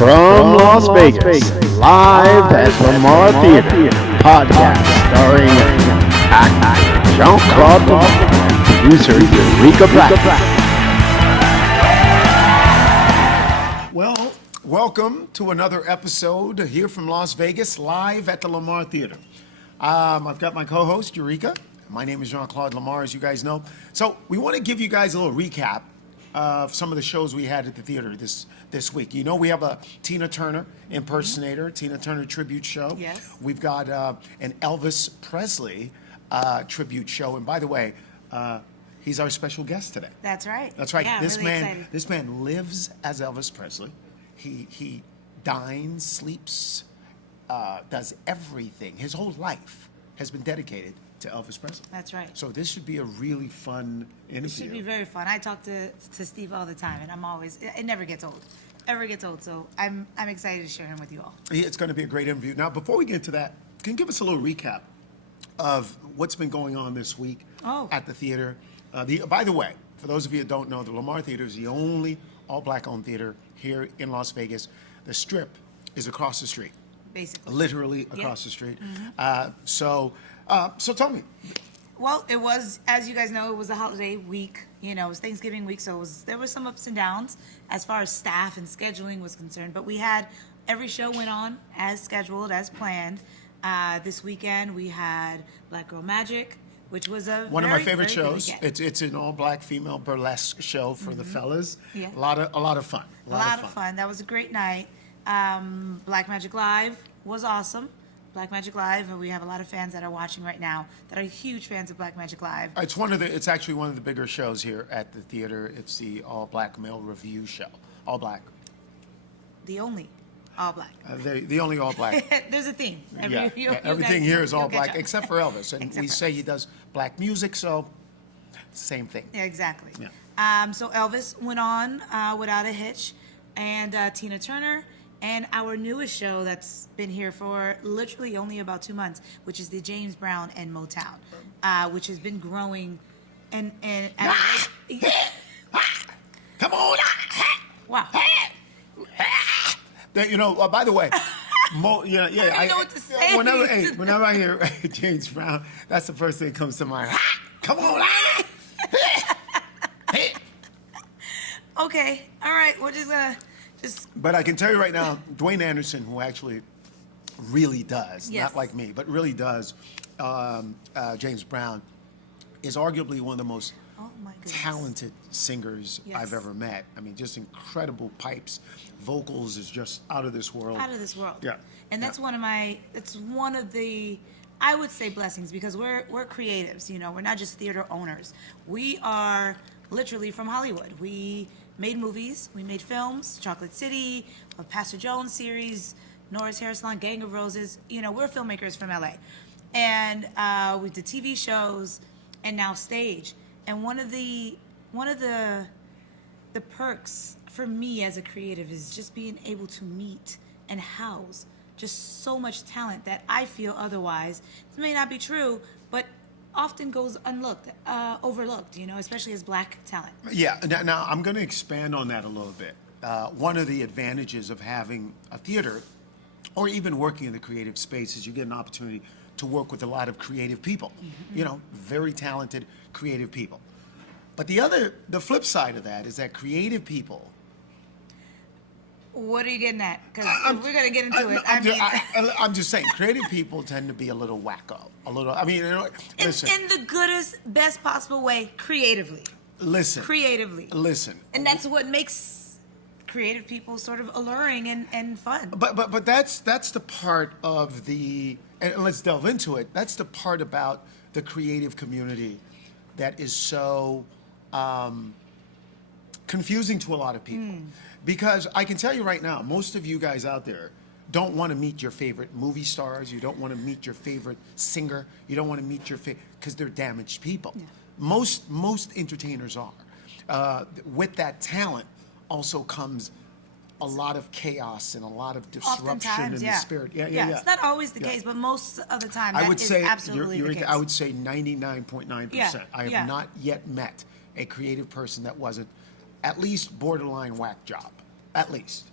From Las Vegas, live at LaMarre Theater, podcast starring actor Jean-Claude LaMarre, producer Eureka Black. Well, welcome to another episode here from Las Vegas, live at the LaMarre Theater. I've got my co-host, Eureka. My name is Jean-Claude LaMarre, as you guys know. So we want to give you guys a little recap of some of the shows we had at the theater this week. You know, we have a Tina Turner impersonator, Tina Turner tribute show. Yes. We've got an Elvis Presley tribute show. And by the way, he's our special guest today. That's right. That's right. Yeah, really excited. This man lives as Elvis Presley. He dines, sleeps, does everything. His whole life has been dedicated to Elvis Presley. That's right. So this should be a really fun interview. It should be very fun. I talk to Steve all the time, and I'm always, it never gets old. Ever gets old. So I'm excited to share him with you all. It's going to be a great interview. Now, before we get into that, can you give us a little recap of what's been going on this week at the theater? By the way, for those of you that don't know, the LaMarre Theater is the only all-black-owned theater here in Las Vegas. The Strip is across the street. Basically. Literally across the street. Mm-hmm. So tell me. Well, it was, as you guys know, it was a holiday week. You know, it was Thanksgiving week, so there was some ups and downs as far as staff and scheduling was concerned. But we had, every show went on as scheduled, as planned. This weekend we had Black Girl Magic, which was one of my favorite shows. It's an all-black female burlesque show for the fellas. Yeah. A lot of fun. A lot of fun. That was a great night. Black Magic Live was awesome. Black Magic Live, and we have a lot of fans that are watching right now that are huge fans of Black Magic Live. It's actually one of the bigger shows here at the theater. It's the all-black male review show. All black. The only all black. The only all black. There's a theme. Everything here is all black except for Elvis, and we say he does black music, so same thing. Yeah, exactly. Yeah. So Elvis went on without a hitch, and Tina Turner. And our newest show that's been here for literally only about 2 months, which is the James Brown and Motown, which has been growing and Come on! Wow. You know, by the way, I don't know what to say. Whenever I hear James Brown, that's the first thing that comes to mind. Come on! Okay, all right, we're just gonna. But I can tell you right now, Dwayne Anderson, who actually really does, Yes. not like me, but really does, James Brown, is arguably one of the most talented singers I've ever met. I mean, just incredible pipes. Vocals is just out of this world. Out of this world. Yeah. And that's one of the, I would say, blessings, because we're creatives, you know, we're not just theater owners. We are literally from Hollywood. We made movies, we made films, Chocolate City, a Pastor Jones series, Nora's Hair Salon, Gang of Roses. You know, we're filmmakers from LA. And we did TV shows and now stage. And one of the perks for me as a creative is just being able to meet and house just so much talent that I feel otherwise. It may not be true, but often goes overlooked, you know, especially as black talent. Yeah, now I'm going to expand on that a little bit. One of the advantages of having a theater or even working in the creative space is you get an opportunity to work with a lot of creative people, you know, very talented creative people. But the flip side of that is that creative people. What are you getting at? Because we're going to get into it. I'm just saying, creative people tend to be a little wacko. Listen. In the goodest, best possible way, creatively. Listen. And that's what makes creative people sort of alluring and fun. But that's the part of the, and let's delve into it, that's the part about the creative community that is so confusing to a lot of people. Because I can tell you right now, most of you guys out there don't want to meet your favorite movie stars. You don't want to meet your favorite singer. You don't want to meet your favorite, because they're damaged people. Yeah. Most entertainers are. With that talent also comes a lot of chaos and a lot of disruption in the spirit. Yeah. It's not always the case, but most of the time that is absolutely the case. I would say 99.9%. I have not yet met a creative person that wasn't at least borderline whack job. At least.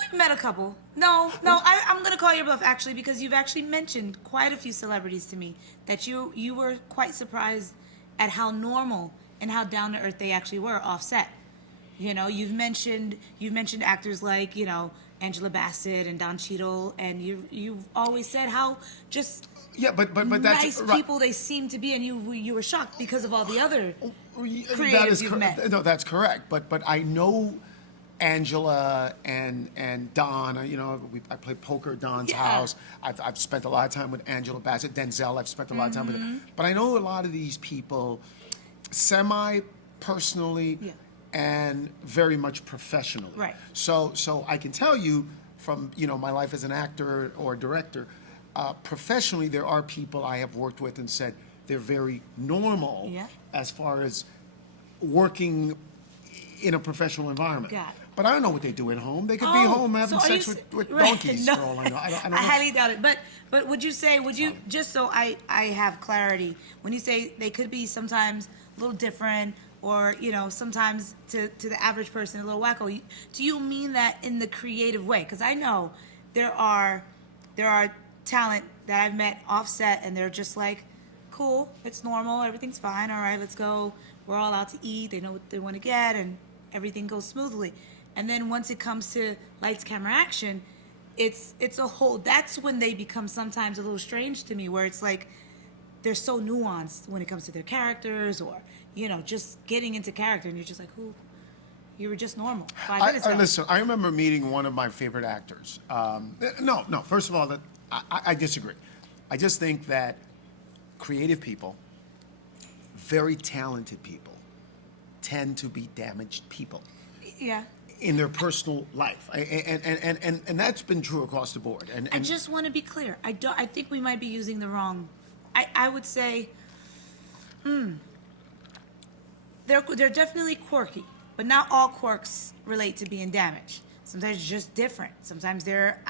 We've met a couple. No, I'm gonna call your bluff actually because you've actually mentioned quite a few celebrities to me that you were quite surprised at how normal and how down to earth they actually were off set. You know, you've mentioned actors like, you know, Angela Bassett and Don Cheadle, and you've always said how just but that's nice right. people they seem to be, and you were shocked because of all the other That creatives is you've met. No, that's correct. But I know Angela and Don. You know, I play poker at Don's house. I've spent a lot of time with Angela Bassett, Denzel. I've spent a lot of time with them. But I know a lot of these people, semi personally. Yeah. And very much professionally. Right. So I can tell you from, you know, my life as an actor or director, professionally there are people I have worked with and said they're very normal as far as working in a professional environment. Got it. But I don't know what they do at home. They could be home having sex with donkeys. No. For all I know. I don't I know. highly doubt it. But would you, just so I have clarity, when you say they could be sometimes a little different, or, you know, sometimes to the average person a little wacko, do you mean that in the creative way? Because I know there are talent that I've met offset, and they're just like, cool, it's normal, everything's fine, all right, let's go, we're all out to eat, they know what they want to get, and everything goes smoothly. And then once it comes to lights, camera, action, it's a whole, that's when they become sometimes a little strange to me, where it's like they're so nuanced when it comes to their characters, or, you know, just getting into character, and you're just like, who? You were just normal 5 minutes ago. Listen, I remember meeting one of my favorite actors. No, first of all, I disagree. I just think that creative people, very talented people, tend to be damaged people. Yeah. In their personal life, and that's been true across the board. And I just want to be clear. I think we might be using the wrong. I would say, they're definitely quirky, but not all quirks relate to being damaged. Sometimes it's just different. Sometimes they're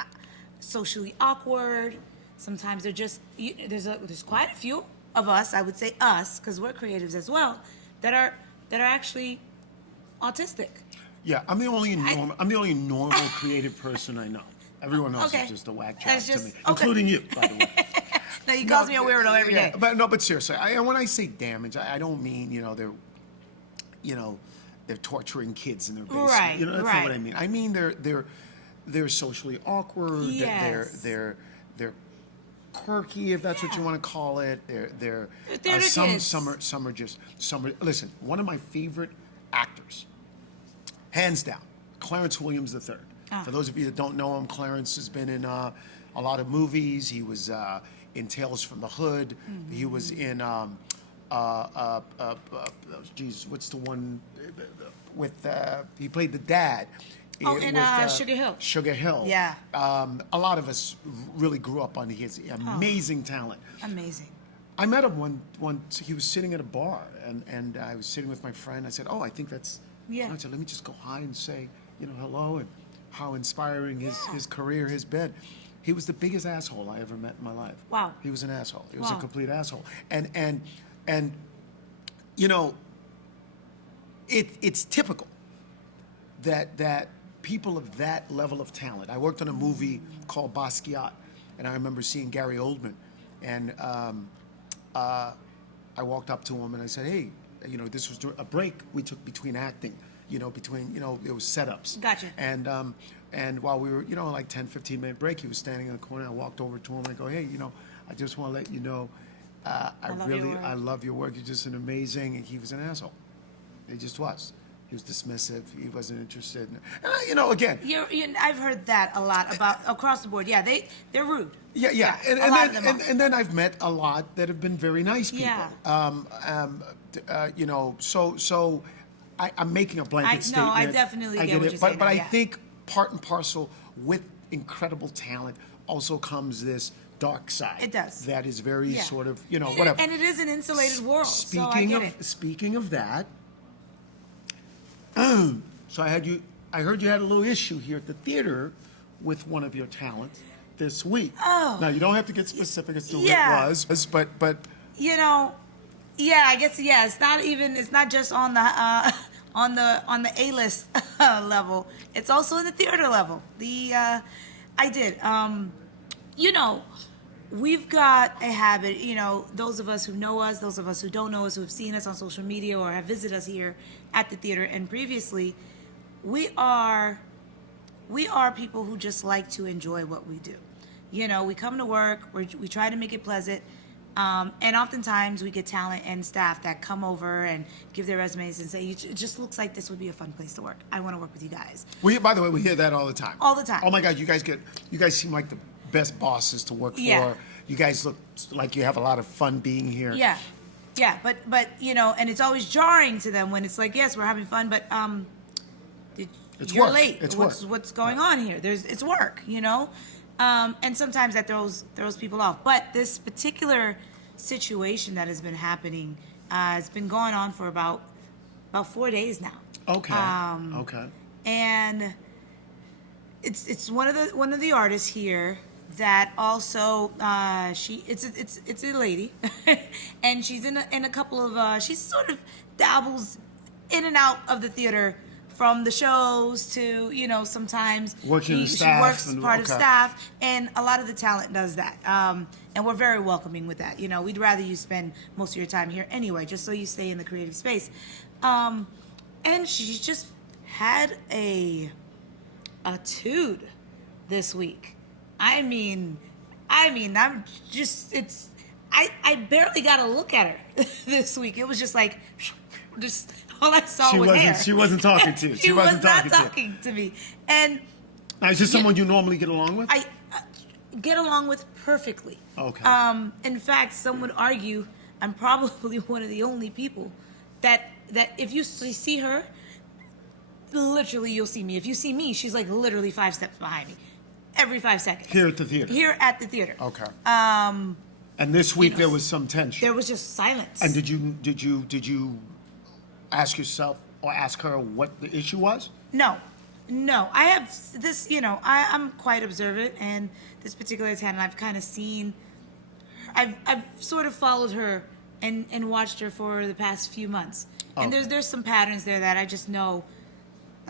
socially awkward. Sometimes they're just there's quite a few of us. I would say us, because we're creatives as well, that are actually autistic. Yeah, I'm the only normal creative person I know. Everyone else is just a whack job to me, including you, by the way. No, he calls me a weirdo every day. But seriously, when I say damage, I don't mean they're torturing kids in their basement. Right, that's not what I mean. I mean they're socially awkward. Yes. They're quirky, if that's what you want to call it. They're some are just. Listen, one of my favorite actors, hands down, Clarence Williams III. For those of you that don't know him, Clarence has been in a lot of movies. He was in Tales from the Hood. Mm-hmm. He was in what's the one with he played the dad. Sugar Hill. Sugar Hill. Yeah. A lot of us really grew up on his amazing talent. Amazing. I met him one. He was sitting at a bar, and I was sitting with my friend. I said, "Oh, I think that's." Yeah. I said, "Let me just go hi and say, hello, and how inspiring his career has been." He was the biggest asshole I ever met in my life. Wow. He was an asshole. He was a complete asshole. And it's typical that people of that level of talent. I worked on a movie called Basquiat, and I remember seeing Gary Oldman, and I walked up to him and I said, "Hey, this was a break we took between acting. It was setups." Gotcha. And while we were, like 10, 15-minute break, he was standing in the corner. I walked over to him and I go, "Hey, I just want to let you know, I love your work. You're just an amazing." And he was an asshole. He just was. He was dismissive. He wasn't interested. And again. I've heard that a lot about across the board. Yeah, they're rude. Yeah. And then I've met a lot that have been very nice people. Yeah. So I'm making a blanket statement. No, I definitely get what you're saying. But I think part and parcel with incredible talent also comes this dark side. It does. That is very sort of, whatever. And it is an insulated world. Speaking of that, so I heard you had a little issue here at the theater with one of your talents this week. Oh. Now you don't have to get specific as to who it was, but I guess it's not just on the on the A-list level. It's also in the theater level. I did. You know, we've got a habit, you know, those of us who know us, those of us who don't know us, who have seen us on social media or have visited us here at the theater and previously, we are people who just like to enjoy what we do. You know, we come to work, we try to make it pleasant, and oftentimes we get talent and staff that come over and give their resumes and say, it just looks like this would be a fun place to work. I want to work with you guys. By the way, we hear that all the time. All the time. Oh my God, you guys seem like the best bosses to work for. Yeah. You guys look like you have a lot of fun being here. Yeah, but you know, and it's always jarring to them when it's like, yes, we're having fun, but you're work. late. It's What's going on here? It's work, you know, and sometimes that throws people off. But this particular situation that has been happening, it's been going on for about 4 days now. Okay. Okay. And it's one of the artists here that also it's a lady, and she's in a couple of she sort of dabbles in and out of the theater from the shows to, you know, sometimes working she staff works part of staff, and a lot of the talent does that, and we're very welcoming with that. You know, we'd rather you spend most of your time here anyway, just so you stay in the creative space, and she just had a tood this week. I mean, I'm just, I barely got a look at her this week. It was just like, just all I saw was hair. She wasn't talking to you. She was not talking to me. And now, is this someone you normally get along with? I get along with perfectly. Okay. In fact, some would argue I'm probably one of the only people that if you see her, literally you'll see me. If you see me, she's like literally 5 steps behind me. Every 5 seconds. Here at the theater? Here at the theater. Okay. And this week there was some tension. There was just silence. And did you ask yourself or ask her what the issue was? No. I have this, you know, I'm quite observant, and this particular talent I've kind of seen, I've sort of followed her and watched her for the past few months. And there's some patterns there that I just know,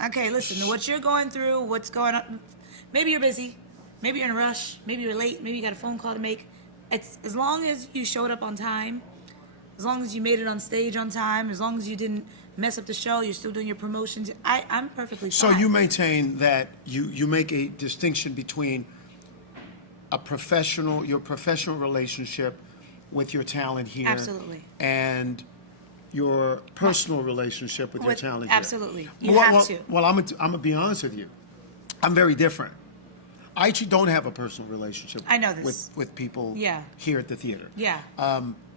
okay, listen, what you're going through, what's going on, maybe you're busy, maybe you're in a rush, maybe you're late, maybe you got a phone call to make. It's as long as you showed up on time, as long as you made it on stage on time, as long as you didn't mess up the show, you're still doing your promotions, I'm perfectly fine. So you maintain that you make a distinction between your professional relationship with your talent here. Absolutely. And your personal relationship with your talent here. Absolutely. You have to. Well, I'm going to be honest with you. I'm very different. I actually don't have a personal relationship I know this. with people Yeah. here at the theater. Yeah.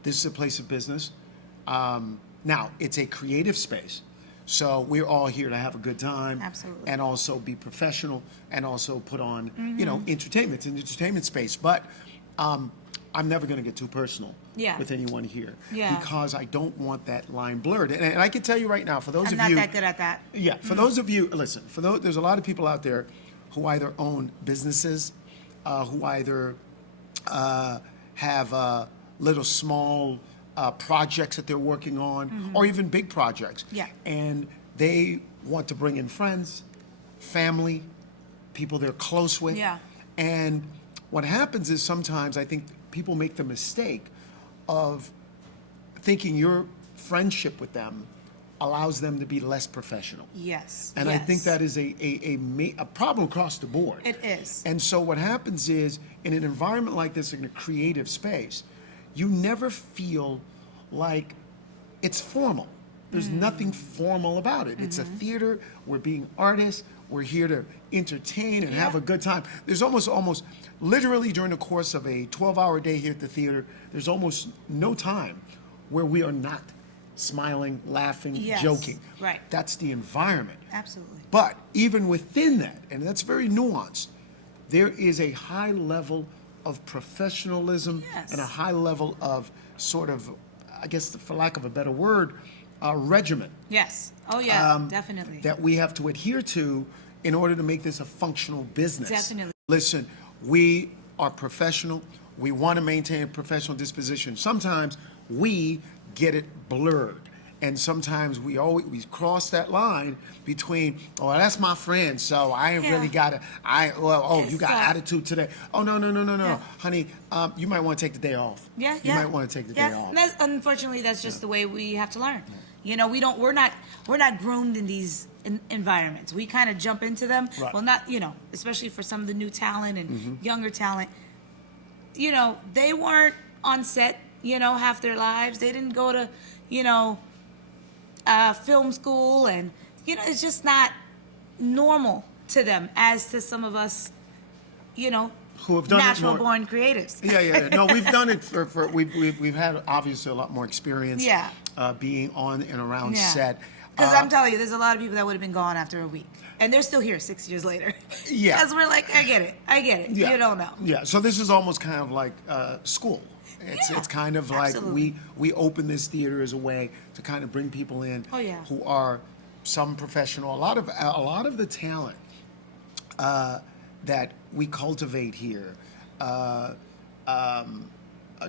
This is a place of business. Now, it's a creative space, so we're all here to have a good time. Absolutely. And also be professional and also put on, you know, entertainment. It's an entertainment space. But I'm never going to get too personal with anyone here because I don't want that line blurred. And I can tell you right now, for those I'm of you... not that good at that. Yeah, for those of you, listen, there's a lot of people out there who either own businesses, who either have little small projects that they're working on, or even big projects. Yeah. And they want to bring in friends, family, people they're close with. Yeah. And what happens is sometimes I think people make the mistake of thinking your friendship with them allows them to be less professional. Yes. And I think that is a problem across the board. It is. And so what happens is, in an environment like this, in a creative space, you never feel like it's formal. There's nothing formal about it. It's a theater. We're being artists. We're here to entertain and have a good time. There's almost, literally during the course of a 12-hour day here at the theater, there's almost no time where we are not smiling, laughing, joking. Right. That's the environment. Absolutely. But even within that, and that's very nuanced, there is a high level of professionalism and a high level of sort of, I guess for lack of a better word, regimen. Yes. Oh, yeah, definitely. That we have to adhere to in order to make this a functional business. Definitely. Listen, we are professional. We want to maintain a professional disposition. Sometimes we get it blurred. And sometimes we cross that line between, oh, that's my friend, so I ain't really got to, you got attitude today. Oh, no, honey, you might want to take the day off. Yeah, You might want to take the day off. And unfortunately, that's just the way we have to learn. You know, we're not groomed in these environments. We kind of jump into them. Right. Well, not, especially for some of the new talent and younger talent. They weren't on set, half their lives. They didn't go to, film school, and it's just not normal to them as to some of us, who have done natural it more, born creatives. Yeah. No, we've done it for we've had obviously a lot more experience. Yeah. Being on and around set. Because I'm telling you, there's a lot of people that would have been gone after a week, and they're still here 6 years later. Yeah. Because we're like, I get it. Yeah. You don't know. Yeah. So this is almost kind of like school. It's kind of like absolutely. we open this theater as a way to kind of bring people in who are some professional. A lot of the talent that we cultivate here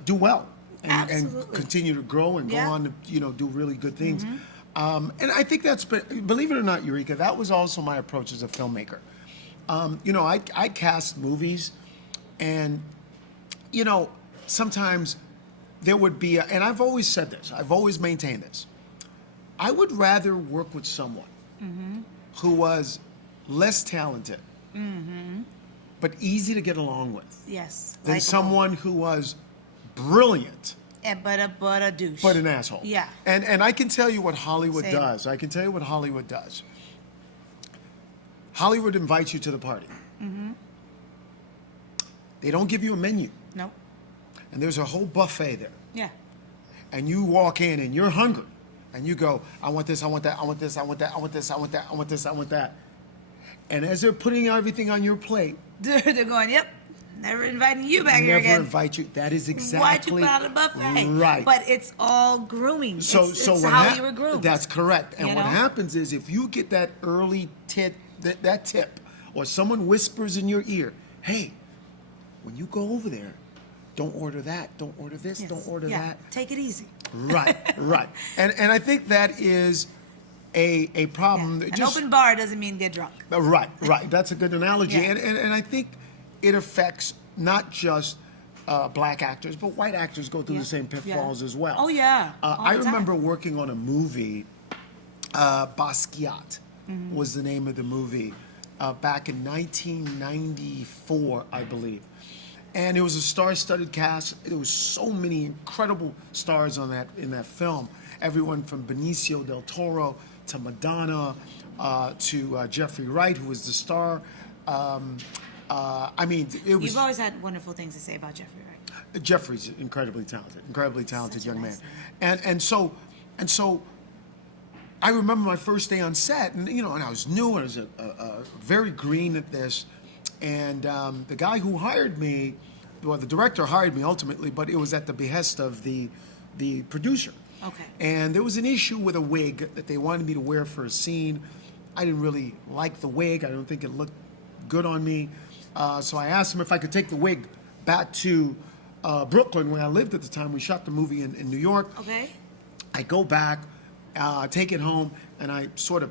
do well and continue to grow and go on to do really good things. And I think that's, believe it or not, Eureka, that was also my approach as a filmmaker. I cast movies, and sometimes there would be, and I've always said this, I've always maintained this. I would rather work with someone who was less talented, but easy to get along with. Yes. Than someone who was brilliant. But a douche. But an asshole. Yeah. And I can tell you what Hollywood does. Hollywood invites you to the party. They don't give you a menu. No. And there's a whole buffet there. Yeah. And you walk in and you're hungry. And you go, I want this, I want that, I want this, I want that, I want this, I want that, I want this, I want that. And as they're putting everything on your plate, they're going, yep, never inviting you back here again. Never invite you. That is exactly. Why'd you put out a buffet? Right. But it's all grooming. So it's how you were groomed. That's correct. And what happens is, if you get that early tip, that tip, or someone whispers in your ear, hey, when you go over there, don't order that, don't order this, don't order that. Take it easy. Right. And I think that is a problem. An open bar doesn't mean get drunk. Right. That's a good analogy. And I think it affects not just black actors, but white actors go through the same pitfalls as well. Oh, yeah. I remember working on a movie, Basquiat was the name of the movie, back in 1994, I believe. And it was a star-studded cast. There was so many incredible stars in that film. Everyone from Benicio del Toro to Madonna to Jeffrey Wright, who was the star. You've always had wonderful things to say about Jeffrey Wright. Jeffrey's incredibly talented young man. And so I remember my first day on set, and I was new, and I was very green at this. And the guy who hired me, well, the director hired me ultimately, but it was at the behest of the producer. Okay. And there was an issue with a wig that they wanted me to wear for a scene. I didn't really like the wig. I don't think it looked good on me. So I asked him if I could take the wig back to Brooklyn, where I lived at the time. We shot the movie in New York. Okay. I go back, take it home, and I sort of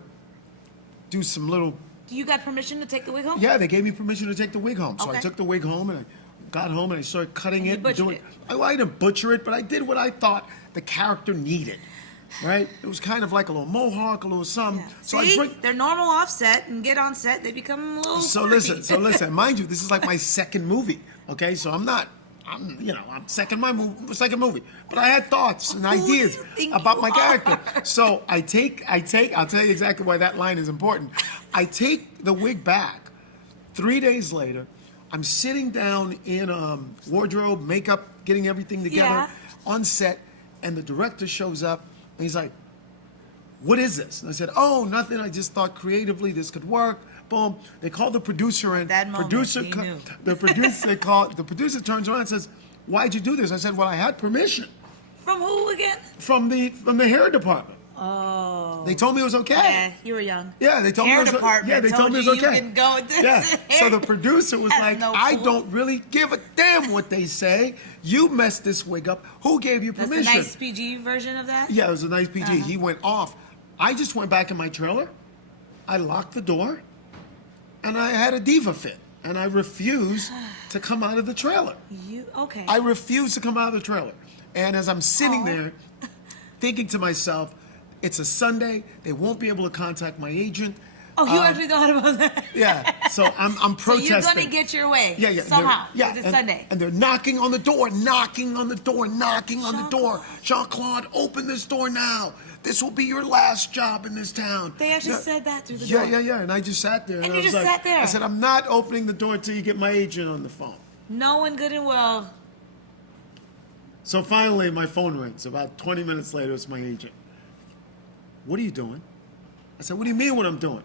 do some little... You got permission to take the wig home? Yeah, they gave me permission to take the wig home. So Okay. I took the wig home, and I got home, and I started cutting it. butchered it. I didn't butcher it, but I did what I thought the character needed. Right? It was kind of like a little mohawk, a little something. Yeah. So See, they're normal offset, and get on set, they become a little So listen, mind you, this is like my second movie. Okay, so I'm second movie. But I had thoughts and ideas about my character. So I'll tell you exactly why that line is important. I take the wig back. 3 days later, I'm sitting down in wardrobe, makeup, getting everything together on set, and the director shows up, and he's like, what is this? And I said, oh, nothing. I just thought creatively this could work. Boom. They called the producer in. That moment, he knew. The producer turns around and says, why'd you do this? I said, well, I had permission. From who again? From the hair department. Oh. They told me it was okay. Yeah, you were young. Yeah, they told me it was okay. Yeah, they told me it was okay. You can go with this. Yeah. So the producer was That's like, no I cool. don't really give a damn what they say. You messed this wig up. Who gave you That's permission? the nice PG version of that? Yeah, it was a nice PG. He went off. I just went back in my trailer. I locked the door. And I had a diva fit. And I refused to come out of the trailer. Okay. I refused to come out of the trailer. And as I'm sitting there, thinking to myself, it's a Sunday. They won't be able to contact my agent. Oh, you actually thought about that? Yeah. So I'm protesting. So you're gonna get your way. Yeah. Somehow. Yeah. It's Sunday. And they're knocking on the door, knocking on the door. Jean-Claude, open this door now. This will be your last job in this town. They actually said that through the door. Yeah. And I just sat there. And I you was just sat there. I said, I'm not opening the door until you get my agent on the phone. Knowing good and well. So finally, my phone rings. About 20 minutes later, it's my agent. What are you doing? I said, what do you mean what I'm doing?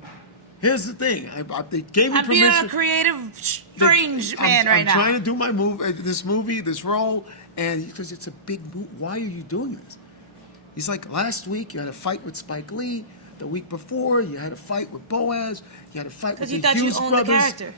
Here's the thing. They gave me I'm permission. being a creative, strange man right now. I'm trying to do my this role, and because it's a big movie, why are you doing this? He's like, last week you had a fight with Spike Lee. The week before you had a fight with Boaz. You had a fight with the Because you Hughes thought you owned brothers. the character.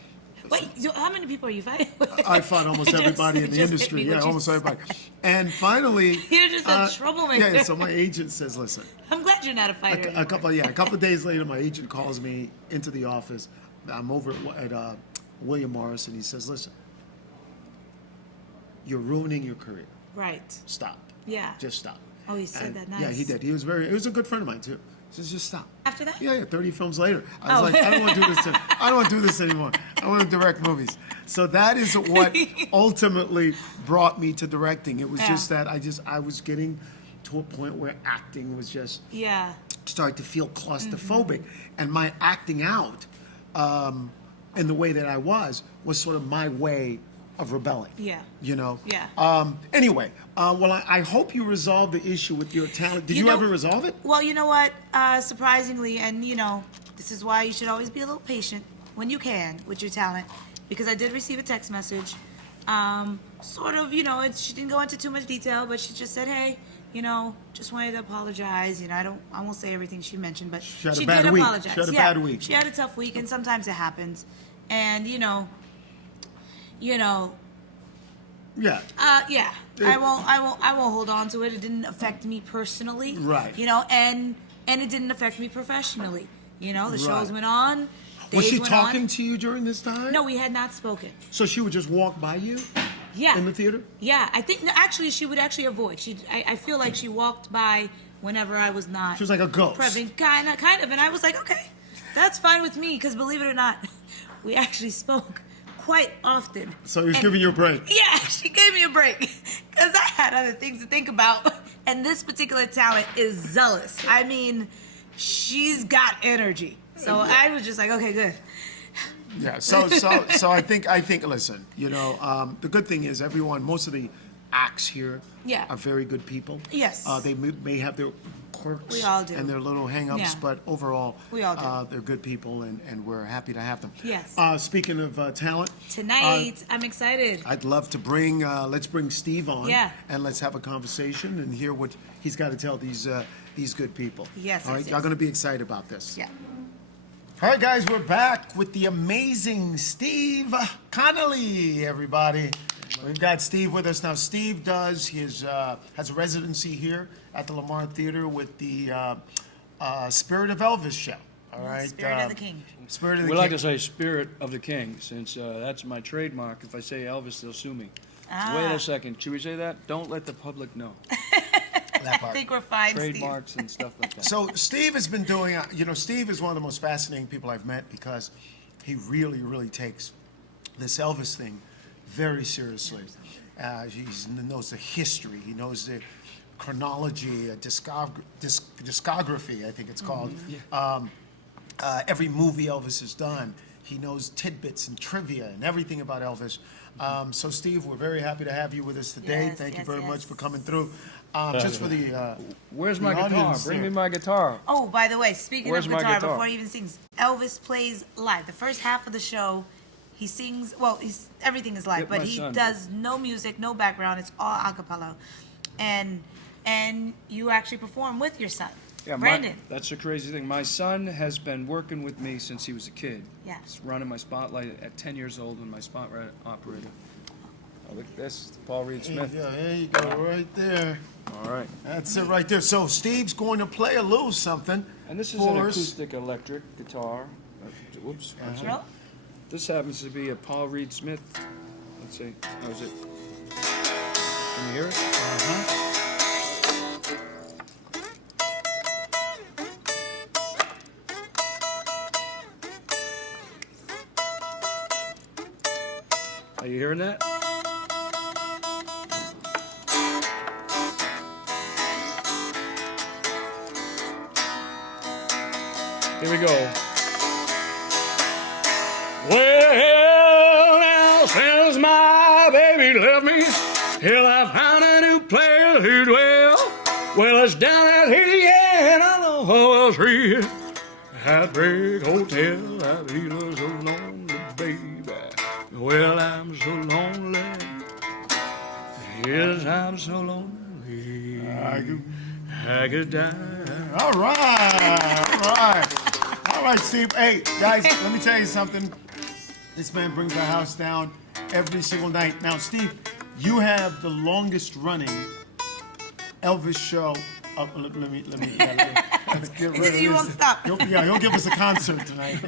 Wait, so how many people are you fighting with? I fought almost everybody in the Just industry. hit me Yeah, with almost you everybody. And finally, You're just a troublemaker. Yeah. So my agent says, listen. I'm glad you're not a fighter A couple of days later, my agent calls me into the office. I'm over at William Morris, and he says, listen, you're ruining your career. Right. Stop. Yeah. Just stop. Oh, he said that nice. Yeah, he did. He was a good friend of mine too. He says, just stop. After that? Yeah, 30 films later. I was like, I don't want to do this. I don't want to do this anymore. I want to direct movies. So that is what ultimately brought me to directing. It was just that I was getting to a point where acting was just starting to feel claustrophobic, and my acting out in the way that I was sort of my way of rebelling. Yeah. You know? Yeah. Anyway, well, I hope you resolved the issue with your talent. Did you ever resolve it? Well, you know what? Surprisingly, and this is why you should always be a little patient when you can with your talent, because I did receive a text message. Sort of, she didn't go into too much detail, but she just said, hey, just wanted to apologize. I won't say everything she mentioned, but she did apologize. She had a bad week. She had a tough week, and sometimes it happens. And Yeah. I won't hold on to it. It didn't affect me personally. Right. And it didn't affect me professionally. The shows went on. Was she days went talking on. to you during this time? No, we had not spoken. So she would just walk by you? Yeah. In the theater? Yeah, I think actually she would actually avoid. I feel like she walked by whenever I was not. She was like a ghost. Present, kind of, and I was like, okay, that's fine with me, because believe it or not, we actually spoke quite often. So he was giving you a break. Yeah, she gave me a break because I had other things to think about, and this particular talent is zealous. I mean, she's got energy. So I was just like, okay, good. Yeah. So I think. Listen, the good thing is most of the acts here are very good people. Yes. They may have their quirks We all do. and their little hang-ups, Yeah. but overall, We all do. they're good people, and we're happy to have them. Yes. Speaking of talent, Tonight, I'm excited. I'd love to bring let's bring Steve on, Yeah. and let's have a conversation and hear what he's got to tell these good people. Yes, All right, yes, y'all yes. going to be excited about this. Yeah. All right, guys, we're back with the amazing Steve Connolly, everybody. We've got Steve with us now. Steve has a residency here at the LaMarre Theater with the Spirit of Elvis show. All right, Spirit of the King. Spirit of the We King. like to say Spirit of the King, since that's my trademark. If I say Elvis, they'll sue me. Wait a second. Should we say that? Don't let the public know. That I part. think we're fine, Trademarks and stuff like that. So Steve has been doing, Steve is one of the most fascinating people I've met because he really, really takes this Elvis thing very seriously. He knows the history. He knows the chronology, discography, I think it's called. Every movie Elvis has done. He knows tidbits and trivia and everything about Elvis. So Steve, we're very happy to have you with us today. Yes, Thank you yes, very yes. much for coming through. Just for the Where's the my guitar? audience Bring there. me my guitar. Oh, by the way, speaking Where's of my guitar, guitar? before he even sings, Elvis plays live. The first half of the show, he sings. Well, everything is live, Get but my he son. does no music, no background. It's all a cappella, and you actually perform with your son. Yeah, Brandon. That's the crazy thing. My son has been working with me since he was a kid. Yeah. He's running my spotlight at 10 years old when my spotlight operator. Oh, look at this, Paul Reed Smith. Yeah, there you go, right there. All right. That's it right there. So Steve's going to play a little something. And this is for an us. acoustic electric guitar. Whoops. That's it. Well, This happens to be a Paul Reed Smith. Let's see. How's it? Can you hear it? Uh-huh. Are you hearing that? Here we go. Well, now since my baby left me, hell, I found a new place to dwell. Well, it's down at Louisiana on Hall Street. Heartbreak Hotel, I feel so lonely, baby. Well, I'm so lonely. Yes, I'm so lonely. I could die. All right. All right, Steve. Hey, guys, let me tell you something. This man brings our house down every single night. Now, Steve, you have the longest running Elvis show. Let me let's get rid of you this. won't stop. He'll give us a concert tonight.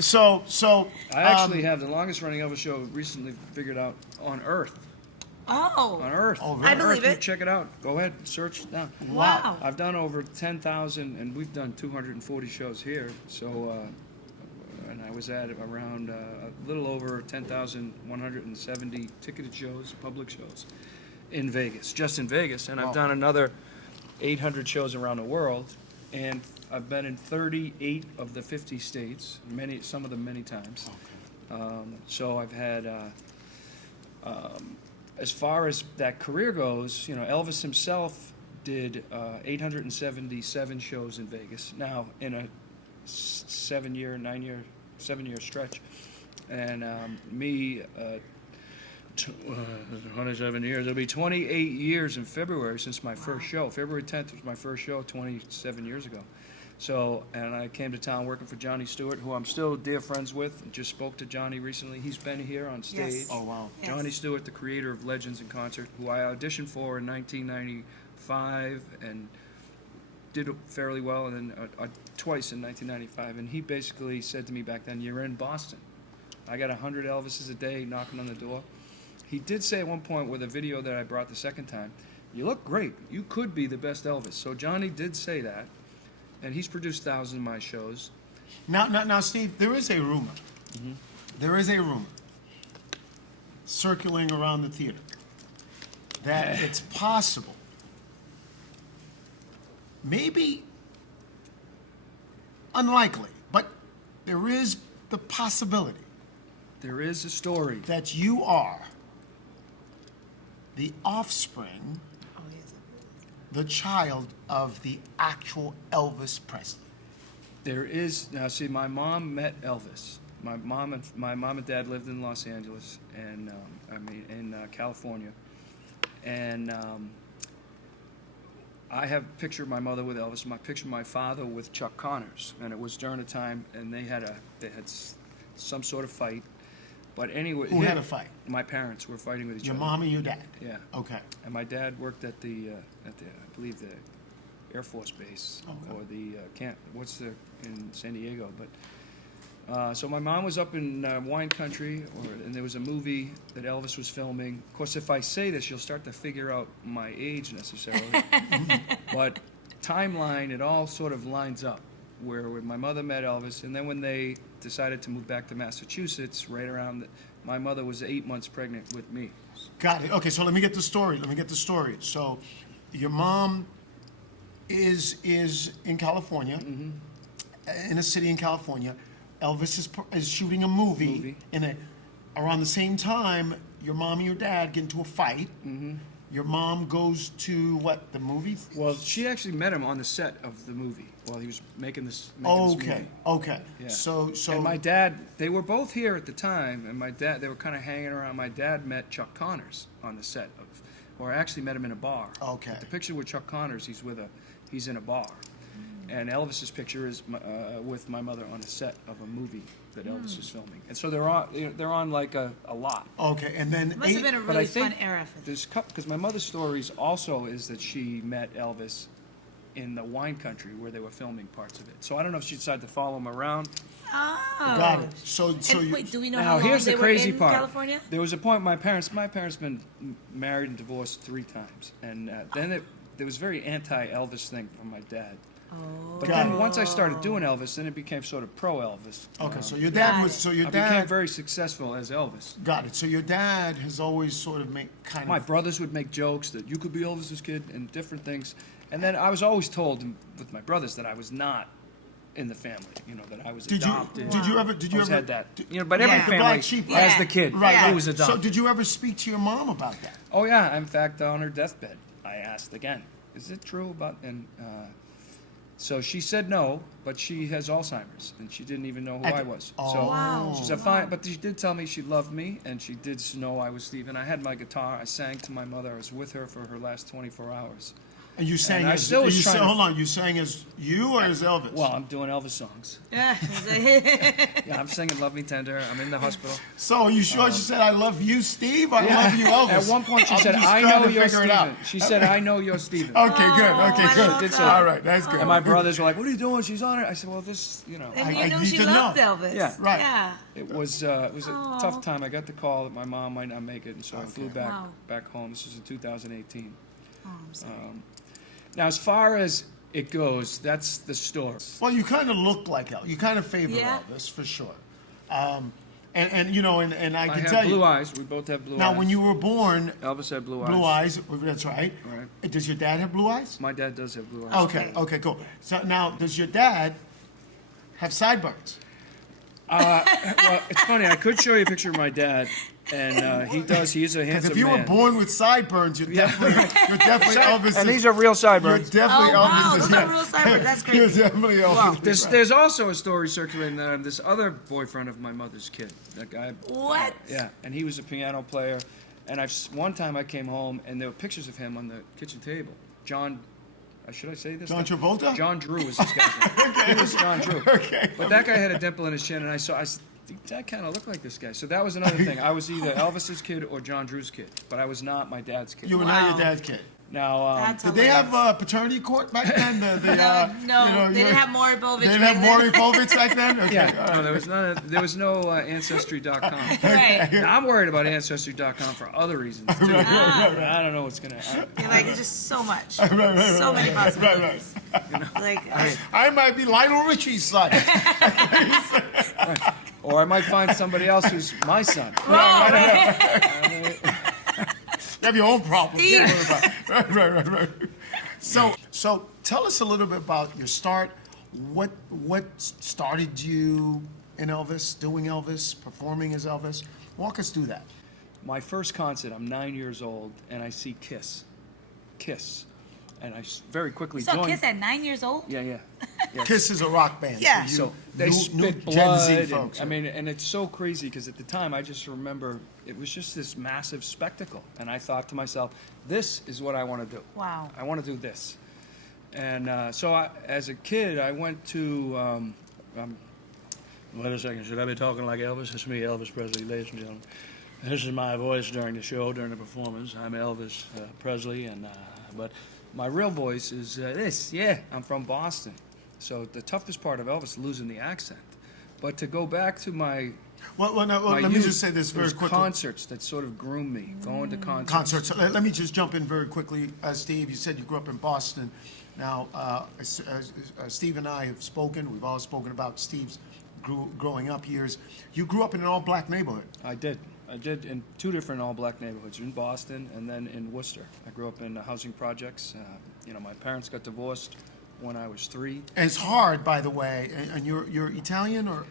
So I actually have the longest running Elvis show recently figured out on Earth. oh, On Earth. Oh, really? I believe Earth, you it. check it out. Go ahead, search it down. Wow. I've done over 10,000, and we've done 240 shows here. So, and I was at around a little over 10,170 ticketed shows, public shows, in Vegas, just in Vegas. And I've done another 800 shows around the world, and I've been in 38 of the 50 states, some of them many times. So I've had. As far as that career goes, Elvis himself did 877 shows in Vegas. Now, in a 7-year stretch, and me, 27 years. It'll be 28 years in February since my first show. February 10th was my first show 27 years ago. So, and I came to town working for Johnny Stewart, who I'm still dear friends with. Just spoke to Johnny recently. He's been here on stage. Yes. Oh, wow. Yes. Johnny Stewart, the creator of Legends in Concert, who I auditioned for in 1995 and did fairly well, and then twice in 1995. And he basically said to me back then, "You're in Boston. I got 100 Elvises a day knocking on the door." He did say at one point with a video that I brought the second time, "You look great. You could be the best Elvis." So Johnny did say that. And he's produced thousands of my shows. Now, Steve, there is a rumor. Mm-hmm. There is a rumor circulating around the theater that it's possible, maybe unlikely, but there is the possibility There is a story. that you are the offspring, Oh, yes. the child of the actual Elvis Presley. There is now. See, my mom met Elvis. My mom and dad lived in Los Angeles, and in California, and I have a picture of my mother with Elvis. My picture of my father with Chuck Connors, and it was during a time, and they had some sort of fight. But anyway, Who had a fight? My parents were fighting with each Your other. mom and your dad? Yeah. Okay. And my dad worked at the I believe the Air Force Base or the in San Diego. But so my mom was up in wine country, and there was a movie that Elvis was filming. Of course, if I say this, you'll start to figure out my age necessarily. But timeline, it all sort of lines up. Where my mother met Elvis, and then when they decided to move back to Massachusetts, right around, my mother was 8 months pregnant with me. Got it. Okay, so let me get the story. So, your mom is in California, in a city in California. Elvis is shooting a movie. Around the same time, your mom and your dad get into a fight. Your mom goes to the movie? Well, she actually met him on the set of the movie while he was making this movie. Okay. Yeah. So and my dad, they were both here at the time, and my dad, they were kind of hanging around. My dad met Chuck Connors on the set or actually met him in a bar. Okay. The picture with Chuck Connors, he's in a bar. And Elvis's picture is with my mother on a set of a movie that Elvis is filming. And so they're on like a lot. Okay, and then It must have been a But really I think fun era for them. there's because my mother's stories also is that she met Elvis in the wine country where they were filming parts of it. So I don't know if she decided to follow him around. Oh. got it. So And you, wait, do we know Now how long here's they the were crazy in part. California? There was a point my parents been married and divorced 3 times, and then there was very anti-Elvis thing from my dad. Oh. But then once I started doing Elvis, then it became sort of pro-Elvis. okay, so your dad Got was it. so your I became dad very successful as Elvis. got it. So your dad has always sort of made kind My of brothers would make jokes that you could be Elvis's kid and different things. And then I was always told with my brothers that I was not in the family, that I was Did adopted. you Always ever had that. But every Yeah. The family black sheep, has right? the kid right? who right. was adopted. So did you ever speak to your mom about that? Oh yeah, in fact, on her deathbed, I asked again, "Is it true about?" And so she said no, but she has Alzheimer's, and she didn't even know who I was. So Wow. she said fine, but she did tell me she loved me, and she did know I was Steve. And I had my guitar. I sang to my mother. I was with her for her last 24 hours. And you sang And I as still was you trying sang, to- hold on, you sang as you or as Elvis? Well, I'm doing Elvis songs. Yeah. Yeah, I'm singing "Love Me Tender." I'm in the hospital. So are you sure she said I love you, Steve? Or I love you, Elvis. At one point, she I'm said, just "I trying know to you're figure it out. Steven." She said, "I know you're Steven." Okay, good. Oh, Okay, I good. love Did that. say All right, that's good. And my brothers were like, "What are you doing? She's on it." I said, "Well, And I you know need she to loved know. Elvis. Yeah. Right. Yeah. It was a tough time. I got the call that my mom might not make it, and so I flew Wow. back home. This was in 2018. Oh, I'm sorry. Now, as far as it goes, that's the story. Well, you kind of look like Elvis. You kind of favor Yeah. Elvis for sure. And I I can have tell blue you. eyes. We both have blue eyes. Now, when you were born, Elvis had blue blue eyes. eyes. That's right. Right. Does your dad have blue eyes? My dad does have blue eyes. Okay, cool. So now, does your dad have sideburns? Well, it's funny. I could show you a picture of my dad, and he does. He is a Because handsome if you were man. born with sideburns, you're definitely Elvis. And these are real You're sideburns. definitely Oh, wow, Elvis. those are real sideburns. That's You're crazy. definitely Elvis. There's also a story circulating that I'm this other boyfriend of my mother's kid. That guy. What? Yeah, and he was a piano player. And one time I came home and there were pictures of him on the kitchen table. John, should I say this? John Travolta? John Drew was this guy's name. He was John Drew. Okay. But that guy had a dimple in his chin, and I said, I kind of look like this guy. So that was another thing. I was either Elvis's kid or John Drew's kid, but I was not my dad's kid. You were not your dad's kid. Now, That's Did they have paternity court back then? No, they didn't have Maury Povich. They didn't have Maury Povich back then? Okay. yeah, no, there was no Ancestry.com. Right. Now, I'm worried about Ancestry.com for other reasons too. I don't know what's gonna happen. You're like, it's just so much. So right, many right. possibilities. Like, I might be Lionel Richie's son. Or I might find somebody else who's my son. right. You have your own problems. Steve. Yeah, right. So tell us a little bit about your start. What started you in Elvis, doing Elvis, performing as Elvis? Walk us through that. My first concert, I'm 9 years old, and I see Kiss. And I very quickly So joined. Kiss at 9 years old? Yeah. Kiss is a rock band. Yeah. So they new spit Gen blood. Z And, folks. and it's so crazy because at the time I just remember it was just this massive spectacle, and I thought to myself, "This is what I want to do. Wow. I want to do this." And so as a kid, I went to. Wait a second. Should I be talking like Elvis? It's me, Elvis Presley, ladies and gentlemen. This is my voice during the show, during the performance. I'm Elvis Presley, but my real voice is this. Yeah, I'm from Boston. So the toughest part of Elvis is losing the accent. But to go back to my Let me youth, just say this it very was quickly. concerts that sort of groomed me, going to concerts. Concerts. Let me just jump in very quickly. Steve, you said you grew up in Boston. Now, Steve and I have spoken. We've all spoken about Steve's growing up years. You grew up in an all-black neighborhood. I did in 2 different all-black neighborhoods, in Boston and then in Worcester. I grew up in housing projects. My parents got divorced when I was 3. And it's hard, by the way. And you're Italian or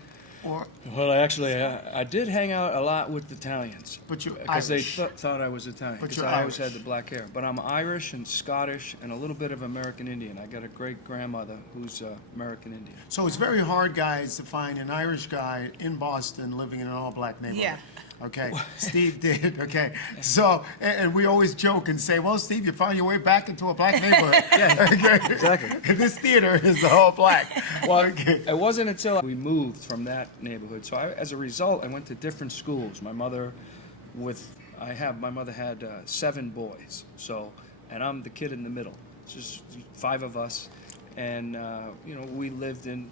Well, actually, I did hang out a lot with Italians. But you're because they Irish. thought I was Italian. But Because you're I always Irish. had the black hair. But I'm Irish and Scottish and a little bit of American Indian. I got a great-grandmother who's American Indian. So it's very hard, guys, to find an Irish guy in Boston living in an all-black neighborhood. Yeah. Okay, Steve did. Okay, so and we always joke and say, "Well, Steve, you found your way back into a black neighborhood." Yeah, okay. exactly. And this theater is all black. Well, Okay. it wasn't until we moved from that neighborhood. So as a result, I went to different schools. My mother had 7 boys. So, and I'm the kid in the middle. It's just 5 of us, and we lived in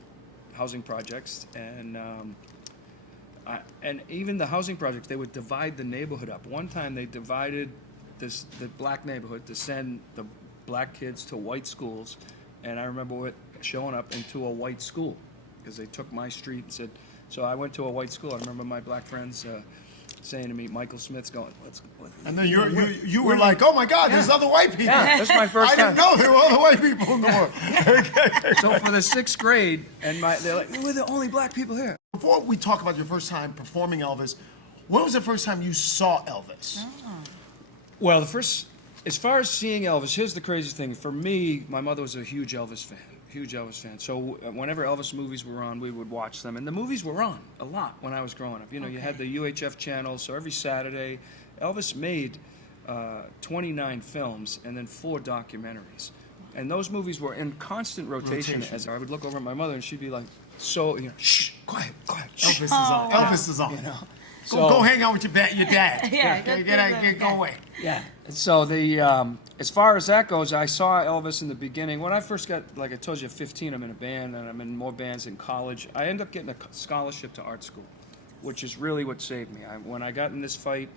housing projects, and even the housing projects, they would divide the neighborhood up. One time they divided the black neighborhood to send the black kids to white schools, and I remember showing up into a white school because they took my street and said, so I went to a white school. I remember my black friends saying to me, Michael Smith's going, And then you were like, "Oh my God, there's other white people." Yeah, that's my first I didn't know there were other white people in the world. Okay. So for the 6th grade, they're like, we're the only black people here. Before we talk about your first time performing Elvis, when was the first time you saw Elvis? Well, as far as seeing Elvis, here's the crazy thing. For me, my mother was a huge Elvis fan. So whenever Elvis movies were on, we would watch them. And the movies were on a lot when I was growing up. You had the UHF channel, so every Saturday, Elvis made 29 films and then 4 documentaries. And those movies were in constant rotation. As I would look over at my mother, and she'd be like, shh, quiet, shh. Elvis is on. Elvis is on. So, go hang out with your dad. Yeah, go away. Yeah. So as far as that goes, I saw Elvis in the beginning. When I first got, like I told you, 15, I'm in a band, and I'm in more bands in college. I ended up getting a scholarship to art school, which is really what saved me. When I got in this fight,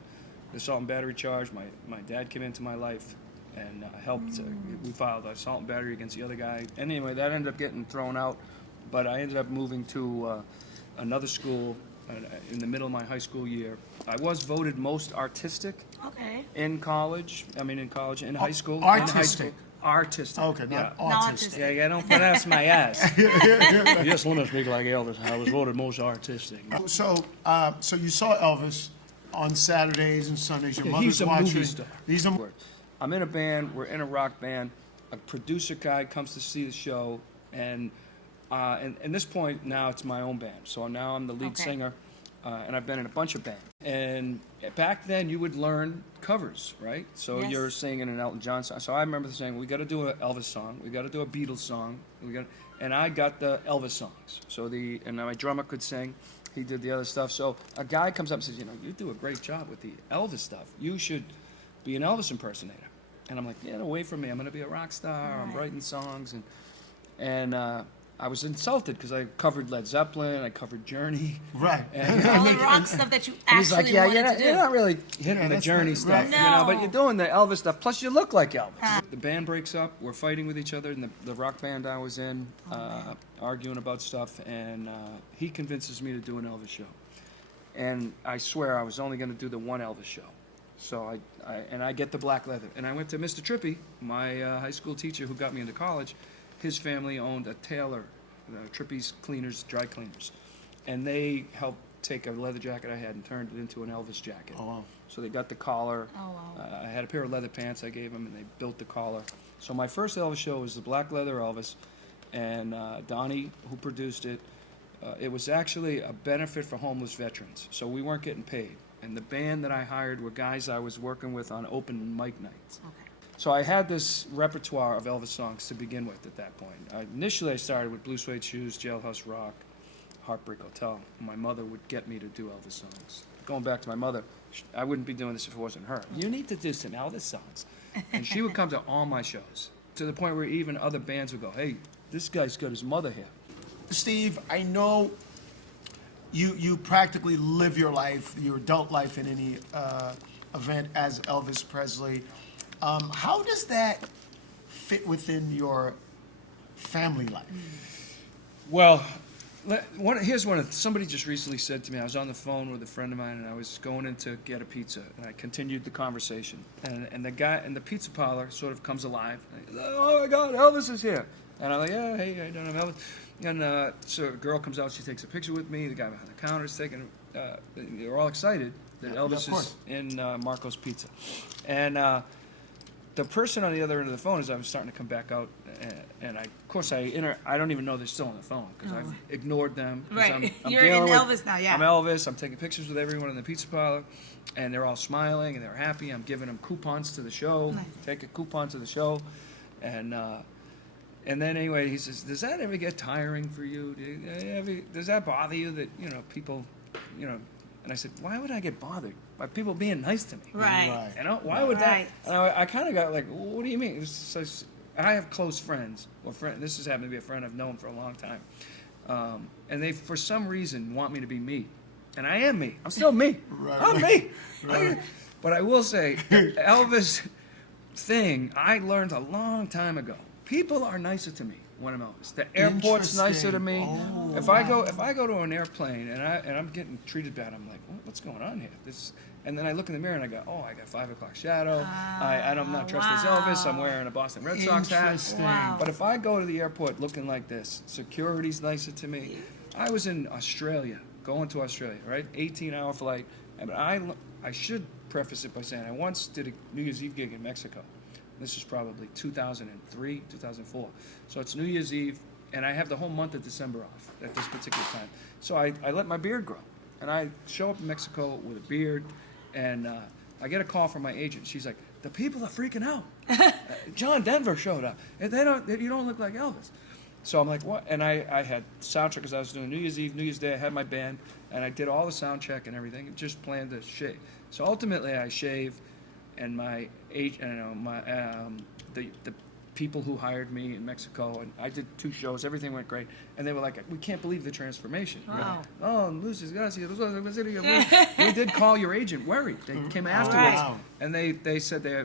the assault and battery charge, my dad came into my life and helped. We filed assault and battery against the other guy. Anyway, that ended up getting thrown out, but I ended up moving to another school in the middle of my high school year. I was voted most artistic in college. In high school. Artistic. Artistic. Okay, not autistic. Yeah, don't pronounce my ass. You just want to speak like Elvis. I was voted most artistic. So you saw Elvis on Saturdays and Sundays. Your mother's He's a watching. movie star. I'm in a band. We're in a rock band. A producer guy comes to see the show, and at this point now it's my own band. So now I'm the lead singer, and I've been in a bunch of bands. And back then you would learn covers, right? So you're singing an Elton John song. So I remember saying, we got to do an Elvis song, we got to do a Beatles song, and I got the Elvis songs. And my drummer could sing. He did the other stuff. So a guy comes up and says, you do a great job with the Elvis stuff. You should be an Elvis impersonator. And I'm like, wait for me. I'm going to be a rock star. I'm writing songs. And I was insulted because I covered Led Zeppelin, I covered Journey. Right. And, all the rock stuff that you actually he's like, wanted to do. you're not really hitting the Journey stuff, No. but you're doing the Elvis stuff. Plus, you look like Elvis. The band breaks up. We're fighting with each other, and the rock band I was in, arguing about stuff, and he convinces me to do an Elvis show. And I swear I was only going to do the one Elvis show. So I get the black leather. And I went to Mr. Trippy, my high school teacher who got me into college. His family owned a tailor, Trippy's Cleaners, dry cleaners. And they helped take a leather jacket I had and turned it into an Elvis jacket. Oh, wow. So they got the collar. Oh, wow. I had a pair of leather pants I gave them, and they built the collar. So my first Elvis show was the black leather Elvis, and Donnie, who produced it, it was actually a benefit for homeless veterans. So we weren't getting paid. And the band that I hired were guys I was working with on open mic nights. Okay. So I had this repertoire of Elvis songs to begin with at that point. Initially, I started with Blue Suede Shoes, Jailhouse Rock, Heartbreak Hotel. My mother would get me to do Elvis songs. Going back to my mother, I wouldn't be doing this if it wasn't her. You need to do some Elvis songs. And she would come to all my shows, to the point where even other bands would go, hey, this guy's got his mother here. Steve, I know you practically live your life, your adult life in any event as Elvis Presley. How does that fit within your family life? Well, somebody just recently said to me, I was on the phone with a friend of mine, and I was going in to get a pizza, and I continued the conversation. And the guy in the pizza parlor sort of comes alive. Oh my God, Elvis is here. And I'm like, yeah, hey, I don't know Elvis. And so a girl comes out, she takes a picture with me, the guy behind the counter is taking, they're all excited that Elvis is in Marco's Pizza. And the person on the other end of the phone, as I was starting to come back out, and of course I don't even know they're still on the phone because I've ignored them. 'Cause Right. I'm You're dealing in with- Elvis now, yeah. I'm Elvis. I'm taking pictures with everyone in the pizza parlor, and they're all smiling and they're happy. I'm giving them coupons to the show. Nice. Take a coupon to the show, and then anyway, he says, "Does that ever get tiring for you? Does that bother you that people, And I said, why would I get bothered by people being nice to me? Right. Why would Right. that? And I kind of got like, what do you mean? I have close friends, this has happened to be a friend I've known for a long time, and they, for some reason, want me to be me, and I am me. I'm still me. Right. I'm me. Right. But I will say, Elvis thing I learned a long time ago. People are nicer to me when I'm Elvis. The airport's nicer to me. Oh, if I go to an airplane and I'm getting treated bad, I'm like, what's going on here? And then I look in the mirror and I go, I got 5 o'clock shadow. I'm not dressed as Elvis. I'm wearing a Boston Red Sox hat. Interesting. Wow. But if I go to the airport looking like this, security's nicer to me. I was in Australia, going to Australia, right? 18-hour flight. And I should preface it by saying I once did a New Year's Eve gig in Mexico. This is probably 2003, 2004. So it's New Year's Eve, and I have the whole month of December off at this particular time. So I let my beard grow. And I show up in Mexico with a beard, and I get a call from my agent. She's like, the people are freaking out. John Denver showed up. And you don't look like Elvis. So I'm like, what? And I had sound check because I was doing New Year's Eve, New Year's Day. I had my band, and I did all the sound check and everything, and just planned to shave. So ultimately, I shaved, and my the people who hired me in Mexico, and I did 2 shows. Everything went great, and they were like, "We can't believe the transformation." Wow. Lucis, we did call your agent worried. They came afterwards, Wow. and they said they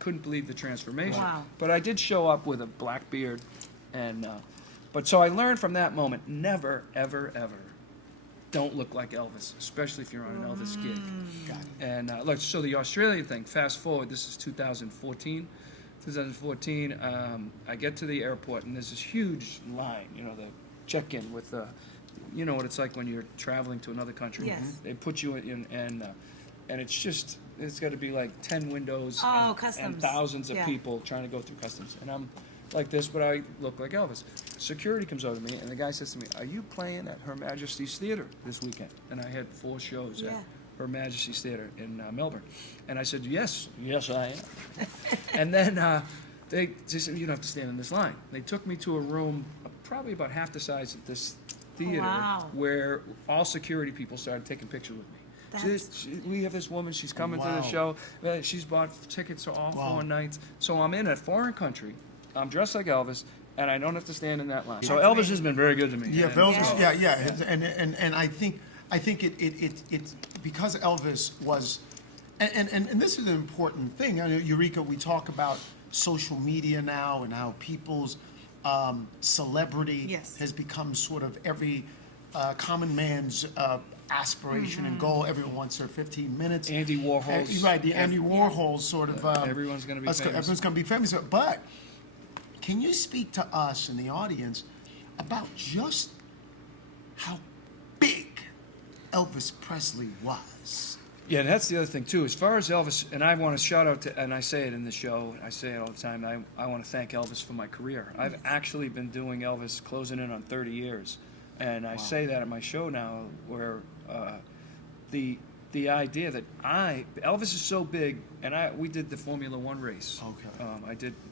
couldn't believe the transformation. Wow. But I did show up with a black beard, and but so I learned from that moment: never, ever, ever. Don't look like Elvis, especially if you're on an Elvis gig. Got it. And look, so the Australian thing, fast forward, this is 2014. 2014, I get to the airport, and there's this huge line, the check-in with you know what it's like when you're traveling to another country. Yes. They put you in, and it's got to be like 10 windows and customs. thousands of Yeah. people trying to go through customs. And I'm like this, but I look like Elvis. Security comes over to me, and the guy says to me, "Are you playing at Her Majesty's Theatre this weekend?" And I had 4 shows at Yeah. Her Majesty's Theatre in Melbourne. And I said, yes, I am. And then they said, you don't have to stand in this line. They took me to a room probably about half the size of this theater Wow. where all security people started taking pictures with me. We have this woman, she's coming to the Wow. show. She's bought tickets to all Wow. 4 nights. So I'm in a foreign country. I'm dressed like Elvis, and I don't have to stand in that line. So That's Elvis amazing. has been very good to me. Yeah, And- Elvis. Yeah. And I think it's because Elvis was, and this is an important thing. I know, Eureka, we talk about social media now and how people's celebrity Yes. has become sort of every common man's aspiration and goal. Everyone wants their 15 minutes. Andy Warhol's. Right, the Andy Warhol sort of. Everyone's gonna be famous. Everyone's going to be famous. But can you speak to us in the audience about just how big Elvis Presley was? Yeah, that's the other thing too. As far as Elvis, and I want to shout out to, and I say it in the show, I say it all the time, I want to thank Elvis for my career. I've actually been doing Elvis closing in on 30 years. And I say that at my show now, where the idea that Elvis is so big, and we did the Formula One race. Okay.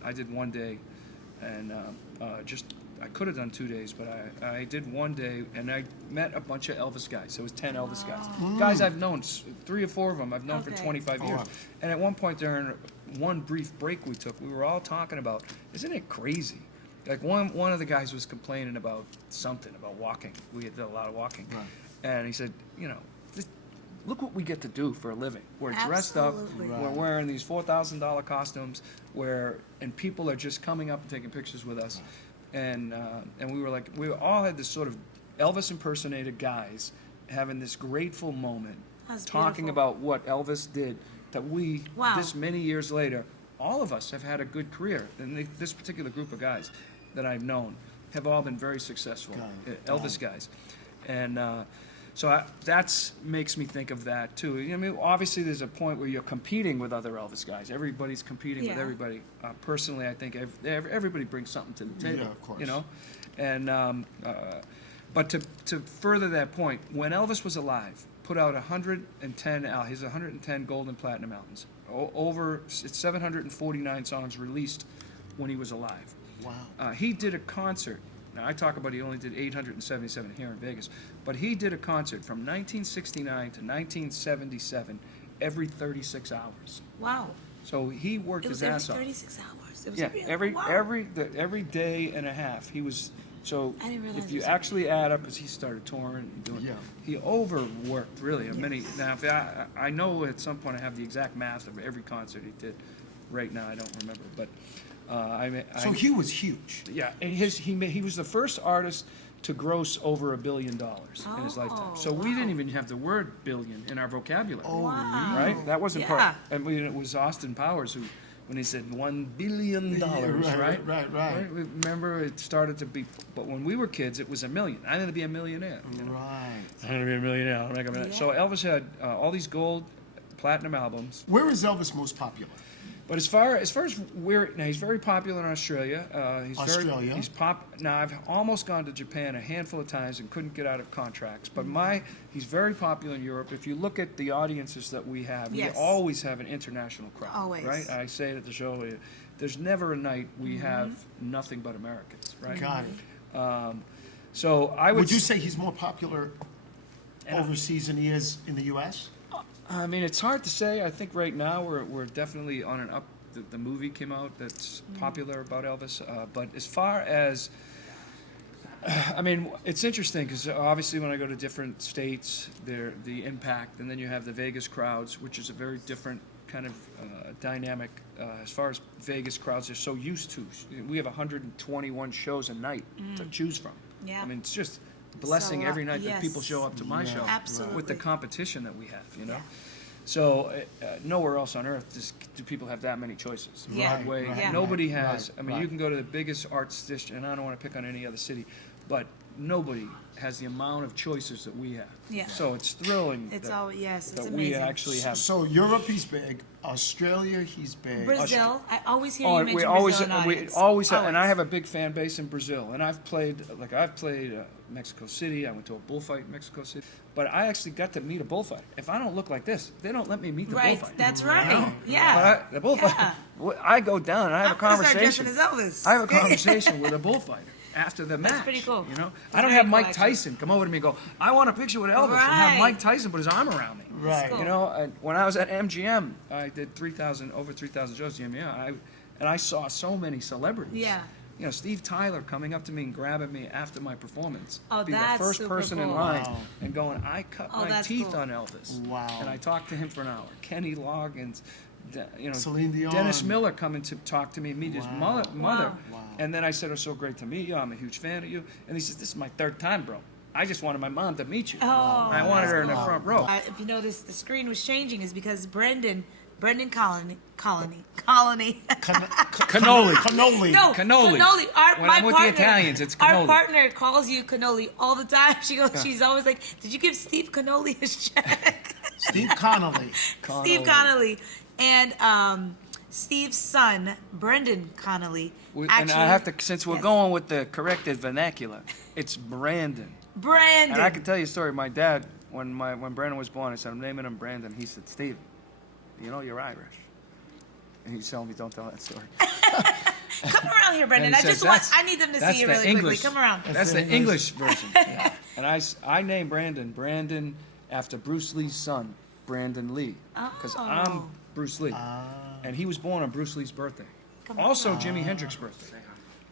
I did 1 day, and I could have done 2 days, but I did 1 day, and I met a bunch of Elvis guys. There was 10 Elvis guys. Guys I've known, 3 or 4 of them I've known for Okay. 25 years. wow. And at one point during one brief break we took, we were all talking about, isn't it crazy? Like one of the guys was complaining about something, about walking. We did a lot of walking. Right. And he said, look what we get to do for a living. We're dressed up, Absolutely. we're wearing these $4,000 costumes, and people are just coming up and taking pictures with us. And we were like, we all had this sort of Elvis impersonated guys having this grateful moment, That's talking beautiful. about what Elvis did, that we, Wow. this many years later, all of us have had a good career. And this particular group of guys that I've known have all been very successful, Got it. Elvis guys. And So that's makes me think of that too. I mean, obviously there's a point where you're competing with other Elvis guys. Everybody's competing with Yeah. everybody. Personally, I think everybody brings something to the table. Yeah, of course. You know, and but to further that point, when Elvis was alive, put out 110 his 110 gold and platinum albums. Over it's 749 songs released when he was alive. Wow. He did a concert. Now, I talk about he only did 877 here in Vegas, but he did a concert from 1969 to 1977 every 36 hours. Wow. So he worked It was his ass every off. 36 hours. It was Yeah, wow. every day and a half. He was, so I didn't realize if it you was actually add up, as he started touring and doing, Yeah. he overworked really. Many. Now, if I know at some point I have the exact math of every concert he did. Right now, I don't remember, but So he was huge. yeah, and he was the first artist to gross over $1 billion in his lifetime. So we didn't even have the word billion in our vocabulary. Oh, Wow. Right? That wasn't Yeah. part. I mean, it was Austin Powers who, when he said $1 billion, right? Right. Remember, it started to be, but when we were kids, it was $1 million. I'm going to be a millionaire. You know? Right. I'm going to be a millionaire. I'm not gonna be. Yeah. So Elvis had all these gold, platinum albums. Where is Elvis most popular? But as far as now, he's very popular in Australia. Australia. He's now. I've almost gone to Japan a handful of times and couldn't get out of contracts. But he's very popular in Europe. If you look at the audiences that we have, Yes. we always have an international crowd. Always. Right? I say it at the show. There's never a night we have nothing but Americans. Right? Got it. So I Would you say he's more popular overseas than he is in the U.S.? I mean, it's hard to say. I think right now we're definitely on an up. The movie came out that's popular about Elvis. But as far as, I mean, it's interesting because obviously when I go to different states, the impact, and then you have the Vegas crowds, which is a very different kind of dynamic. As far as Vegas crowds are so used to, we have 121 shows a night to choose from. Yeah. I mean, it's just blessing So, every night that yes. people show up to my show Absolutely. with the competition that we have, you know. Yeah. So nowhere else on earth do people have that many choices. Yeah. Broadway, Right, nobody right, has. I mean, right. you can go to the biggest arts district, and I don't want to pick on any other city, but nobody has the amount of choices that we have. Yeah. So it's thrilling It's that, all yes. It's that amazing. we actually have. So Europe, he's big. Australia, he's big. Brazil. I always hear you Oh, mention we always, Brazil in we audience. always have, and I have a big fan base in Brazil, and I've played Mexico City. I went to a bullfight in Mexico City, but I actually got to meet a bullfighter. If I don't look like this, they don't let me meet the Right. bullfighter. That's right. Yeah. But the bullfighter, Yeah. I go down and I have I'm a gonna start conversation. dressing as Elvis. I have a conversation with a bullfighter after the match. pretty cool. You know, That's I don't very have cool, Mike actually. Tyson come over to me and go, "I want a picture with Elvis," and have Right. Mike Tyson put his arm around me. Right. cool. You know, and when I was at MGM, I did over 3,000 shows at MGM, and I saw so many celebrities. Yeah. You know, Steve Tyler coming up to me and grabbing me after my performance. Oh, being that's the first super person in cool. line Wow. and going, I cut Oh, my that's teeth cool. on Elvis. Wow. And I talked to him for an hour. Kenny Loggins, Celine Dion. Dennis Miller coming to talk to me and meet his mother. Wow. And then I said, "It's so great to meet you. I'm a huge fan of you." And he says, "This is my third time, bro. I just wanted my mom to meet you. Oh, I wanted her in the that's front row." If you notice, the screen was changing is because Brendan Connolly. Cannoli. No, Cannoli. Our, When my I'm with partner, the Italians, it's Our cannoli. partner calls you Cannoli all the time. She's always like, "Did you give Steve Cannoli his check?" Steve Connolly. Steve Connolly and Steve's son, Brendan Connolly. And actually, I have to, since we're yes. going with the corrected vernacular, it's Brandon. Brandon. And I can tell you a story. My dad, when Brandon was born, I said, "I'm naming him Brandon." He said, "Steve, you know you're Irish." And he's telling me, "Don't tell that story." Come around here, Brendan. And he I says, just want. "That's- I need them to that's see you the really English. quickly. Come around. That's the the English version. And I named Brandon after Bruce Lee's son, Brandon Lee, because I'm Oh. Bruce Lee, and he was born on Bruce Lee's birthday. Come on. Also, Jimi Hendrix's birthday.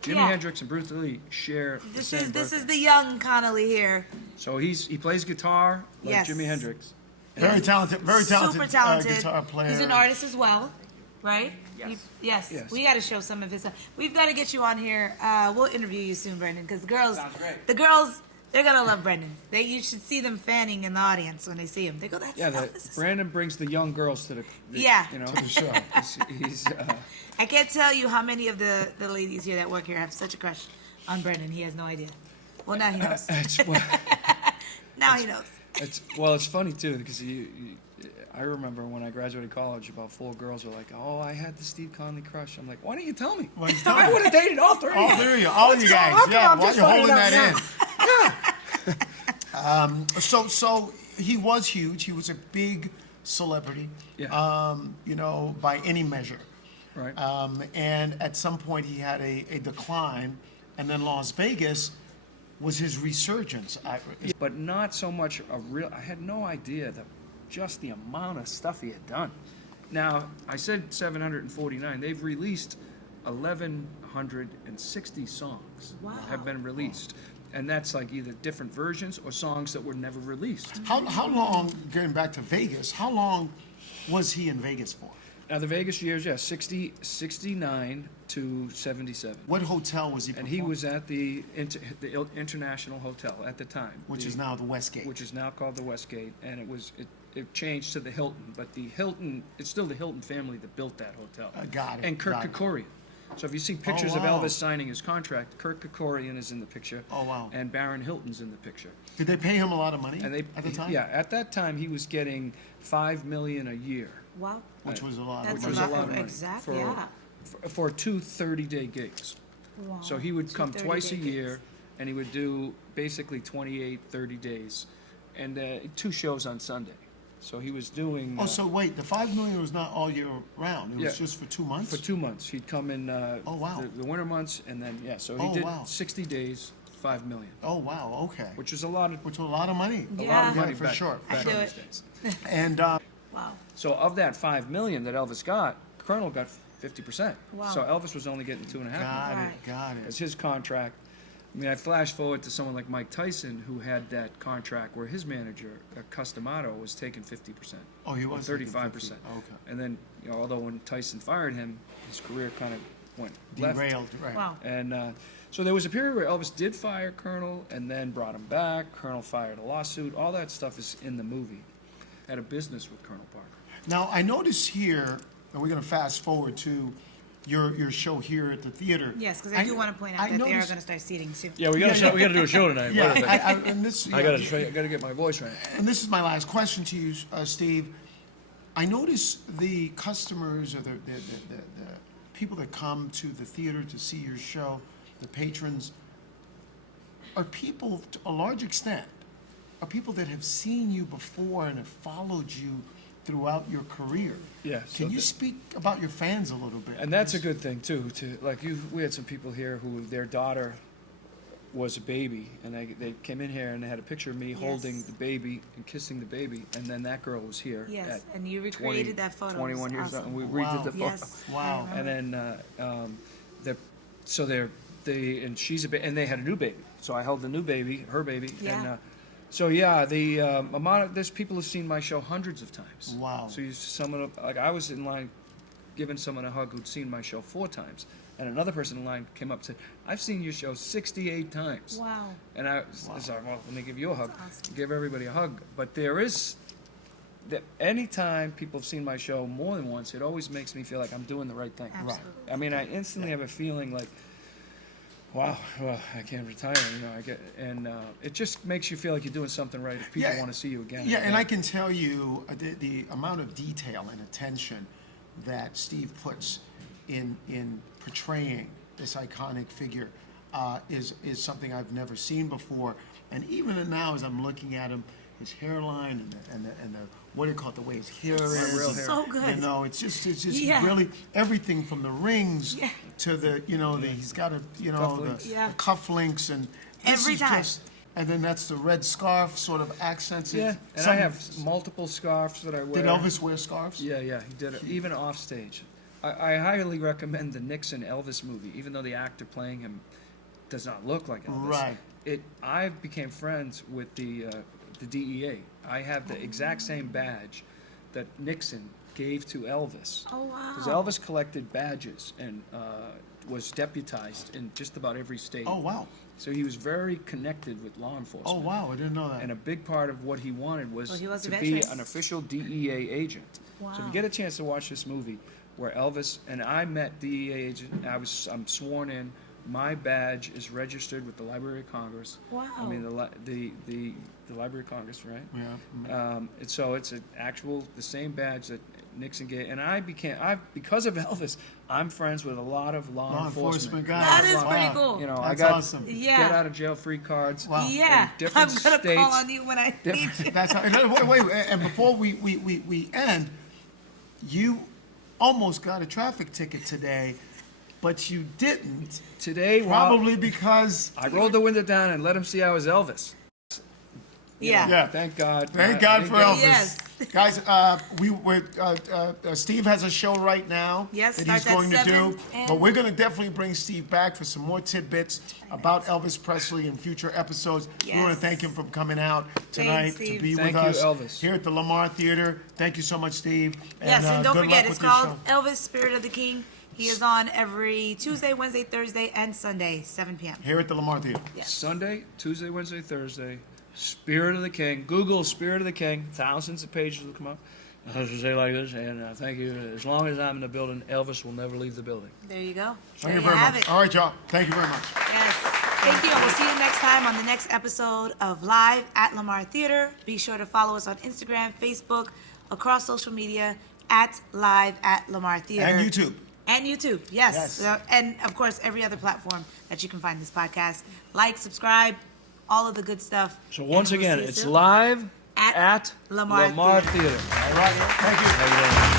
Jimi Yeah. Hendrix and Bruce Lee share the This same is birthday. the young Connolly here. So he plays guitar like Yes. Jimi Hendrix. Very talented. Very talented. Super talented. Guitar player. He's an artist as well, right? Yes. Yes. Yes. We got to show some of his stuff. We've got to get you on here. We'll interview you soon, Brendan, because Sounds great. the girls, they're gonna love Brendan. You should see them fanning in the audience when they see him. They go, "That's Yeah, Elvis." Brandon brings the young girls to the Yeah. you know, To the show. he's I can't tell you how many of the ladies here that work here have such a crush on Brendan. He has no idea. Well, now he knows. it's, well, Now he knows. It's funny too because I remember when I graduated college, about 4 girls were like, "Oh, I had the Steve Connolly crush." I'm like, "Why didn't you tell me? Why didn't you tell me? I would have dated all 3 of you." All three of you, all you guys. How come Yeah, I'm why are just you holding finding out that in? So he was huge. He was a big celebrity. Yeah. You know, by any measure. Right. And at some point he had a decline, and then Las Vegas was his resurgence. But not so much I had no idea just the amount of stuff he had done. Now, I said 749. They've released 1,160 songs Wow. have been released. And that's like either different versions or songs that were never released. How long, getting back to Vegas, how long was he in Vegas for? Now, the Vegas years, 69 to 77. What hotel was he And performing? he was at the International Hotel at the time. Which is now the Westgate. Which is now called the Westgate, and it changed to the Hilton, but the Hilton, it's still the Hilton family that built that hotel. Got it. And Kirk got it. Kerkorian. So if you see pictures of wow. Elvis signing his contract, Kirk Kerkorian is in the picture. Oh, wow. And Baron Hilton's in the picture. Did they pay him a lot of money And at the time? Yeah, at that time he was getting $5 million a year. Wow. Which was a lot. That's Which a was lot a lot of of money exactly. for, Yeah. for 2 30-day gigs. Wow. So he would come 2 twice a 30-day year, gigs. and he would do basically 28, 30 days, and 2 shows on Sunday. So he was doing... Oh, so wait, the $5 million was not all year round. It was Yeah. just for 2 months? For 2 months. He'd come in Oh, wow. the winter months, and then, so he Oh, did wow. 60 days, $5 million, Oh, wow, okay. which is a lot of Which was a lot of money. a Yeah. lot of money for back, sure. back I'd in do those it. days. And Wow. So of that $5 million that Elvis got, Colonel got 50%. Wow. So Elvis was only getting 2.5 million. got It's it. his contract. I mean, I flash forward to someone like Mike Tyson, who had that contract where his manager, Customato, was taking 50%. Oh, he or was taking 35%. 50. Okay. And then, although when Tyson fired him, his career kind of went left. Derailed, right. Wow. And so there was a period where Elvis did fire Colonel and then brought him back. Colonel fired a lawsuit. All that stuff is in the movie. Had a business with Colonel Parker. Now, I notice here, and we're going to fast forward to your show here at the theater. Yes, because I do want to point out that they are going to start seating soon. Yeah, we got to do a show tonight. Yeah, and this, I got to get my voice right. and this is my last question to you, Steve. I notice the customers or the people that come to the theater to see your show, the patrons, are people, to a large extent, are people that have seen you before and have followed you throughout your career. Yeah. Can you speak about your fans a little bit? And that's a good thing too. We had some people here who their daughter was a baby, and they came in here and they had a picture of me holding the baby and kissing the baby, and then that girl was here. Yes, at and you recreated that photo. 21 years Awesome. old, and we Wow. redid the photo. Yes. Wow. I remember. And then and she's and they had a new baby, so I held the new baby, her baby, Yeah. and the amount of there's people who've seen my show hundreds of times. Wow. So I was in line giving someone a hug who'd seen my show 4 times, and another person in line came up and said, "I've seen your show 68 times." Wow. And I was like, "Well, let me give you a hug." That's awesome. Give everybody a hug. But there is that anytime people have seen my show more than once, it always makes me feel like I'm doing the right thing. Absolutely. I mean, I instantly have a feeling like, wow, well, I can't retire. It just makes you feel like you're doing something right if people Yeah. want to see you again. Yeah, and I can tell you the amount of detail and attention that Steve puts in portraying this iconic figure is something I've never seen before. And even now, as I'm looking at him, his hairline and the what do you call it, the way his hair is. real hair. So good. You know, it's just Yeah. really everything from the rings Yeah. to the he's got Cufflinks. the cufflinks and this Every is time. just- and then that's the red scarf sort of accents it. Yeah, and I have multiple scarves that I wear. Did Elvis wear scarves? Yeah, he did it, even off stage. I highly recommend the Nixon Elvis movie, even though the actor playing him does not look like Elvis. Right. I became friends with the DEA. I have the exact same badge that Nixon gave to Elvis. Oh, wow. Because Elvis collected badges and was deputized in just about every state. Oh, wow. So he was very connected with law enforcement. Oh, wow. I didn't know that. And a big part of what he wanted was, Well, he was a to be veteran. an official DEA agent. So if Wow. you get a chance to watch this movie, where Elvis and I met DEA agent, I'm sworn in my badge is registered with the Library of Congress. Wow. I mean, the Library of Congress, right? Yeah. So it's the same badge that Nixon gave, and because of Elvis, I'm friends with a lot of law enforcement guys. That is Wow. pretty cool. You know, That's I got awesome. Yeah. get out of jail free cards. Wow. Yeah, in different I'm gonna states. call on you when I need you. That's how. Wait. And before we end, you almost got a traffic ticket today, but you didn't. Today, Probably because. I rolled the window down and let him see I was Elvis. Yeah. Yeah. Thank God. Thank I God didn't for get- Elvis. Yes. Guys, Steve has a show right now Yes, that he's starts at going to 7, do. and- But we're going to definitely bring Steve back for some more tidbits about Elvis Presley in future episodes. We want to Yes. thank him for coming out tonight to Steve. be Thank with you, us Elvis. here at the LaMarre Theater. Thank you so much, Steve. Yes, and don't good forget, luck it's with your called show. Elvis Spirit of the King. He is on every Tuesday, Wednesday, Thursday, and Sunday, 7 p.m. Here at the LaMarre Theater. Yes. Sunday, Tuesday, Wednesday, Thursday. Spirit of the King. Google Spirit of the King. Thousands of pages will come up. I have to say like this, and thank you. As long as I'm in the building, Elvis will never leave the building. There you go. Thank There you you very have much. it. All right, y'all. Thank you very much. Yes. Thank you, and we'll see you next time on the next episode of Live at LaMarre Theater. Be sure to follow us on Instagram, Facebook, across social media at Live at LaMarre Theater. And YouTube. And YouTube, yes. Yes. And, of course, every other platform that you can find this podcast. Like, subscribe, all of the good stuff. So And once we'll again, see you it's soon. live At at LaMarre LaMarre Theater. Theater. All right. Thank you. How you doing?